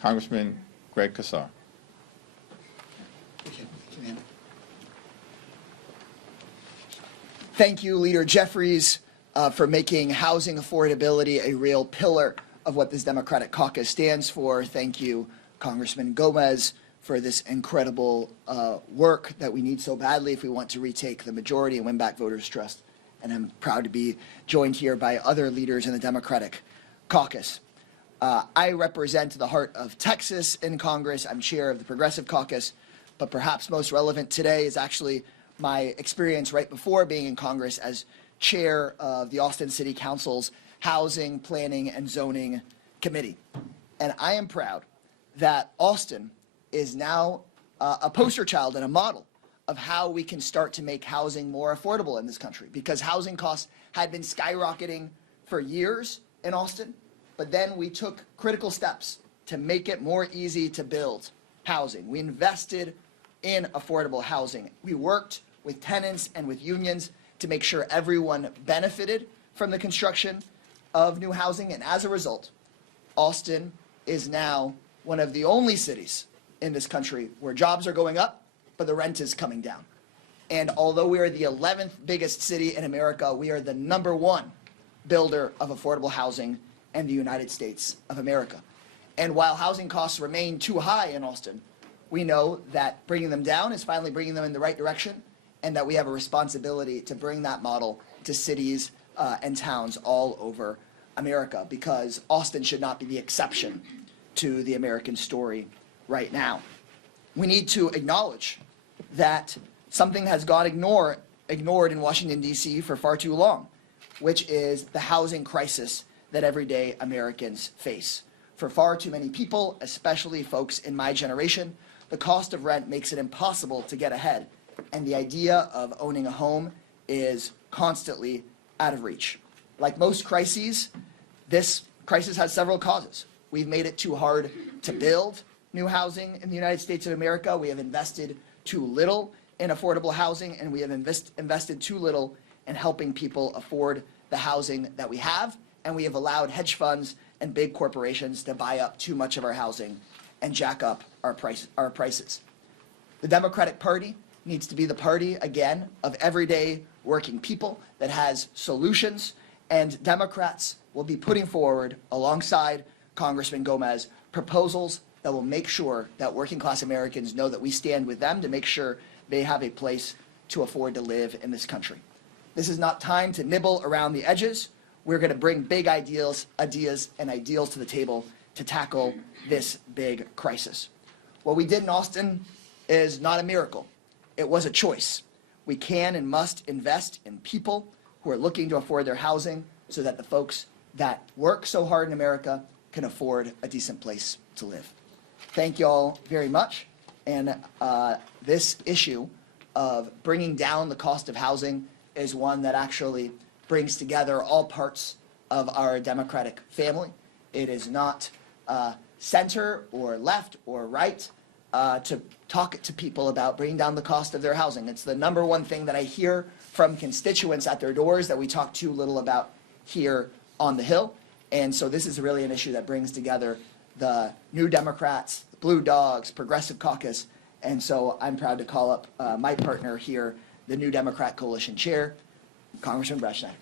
Congressman Greg Casar. Thank you, Leader Jeffries, for making housing affordability a real pillar of what this Democratic caucus stands for. Thank you, Congressman Gomez, for this incredible work that we need so badly if we want to retake the majority and win back voters' trust. And I'm proud to be joined here by other leaders in the Democratic caucus. I represent the heart of Texas in Congress. I'm chair of the Progressive Caucus, but perhaps most relevant today is actually my experience right before being in Congress as chair of the Austin City Council's Housing, Planning, and Zoning Committee. And I am proud that Austin is now a poster child and a model of how we can start to make housing more affordable in this country, because housing costs had been skyrocketing for years in Austin, but then we took critical steps to make it more easy to build housing. We invested in affordable housing. We worked with tenants and with unions to make sure everyone benefited from the construction of new housing, and as a result, Austin is now one of the only cities in this country where jobs are going up, but the rent is coming down. And although we are the 11th biggest city in America, we are the #1 builder of affordable housing in the United States of America. And while housing costs remain too high in Austin, we know that bringing them down is finally bringing them in the right direction, and that we have a responsibility to bring that model to cities and towns all over America, because Austin should not be the exception to the American story right now. We need to acknowledge that something has gone ignored in Washington, D.C. for far too long, which is the housing crisis that everyday Americans face. For far too many people, especially folks in my generation, the cost of rent makes it impossible to get ahead, and the idea of owning a home is constantly out of reach. Like most crises, this crisis has several causes. We've made it too hard to build new housing in the United States of America. We have invested too little in affordable housing, and we have invested too little in helping people afford the housing that we have, and we have allowed hedge funds and big corporations to buy up too much of our housing and jack up our prices. The Democratic Party needs to be the party, again, of everyday working people that has solutions, and Democrats will be putting forward, alongside Congressman Gomez, proposals that will make sure that working class Americans know that we stand with them to make sure they have a place to afford to live in this country. This is not time to nibble around the edges. We're going to bring big ideas to the table to tackle this big crisis. What we did in Austin is not a miracle. It was a choice. We can and must invest in people who are looking to afford their housing so that the folks that work so hard in America can afford a decent place to live. Thank you all very much. And this issue of bringing down the cost of housing is one that actually brings together all parts of our Democratic family. It is not center or left or right to talk to people about bringing down the cost of their housing. It's the #1 thing that I hear from constituents at their doors that we talk too little about here on the Hill. And so this is really an issue that brings together the New Democrats, the Blue Dogs, Progressive Caucus. And so I'm proud to call up my partner here, the New Democrat Coalition Chair, Congressman Brett Schneider.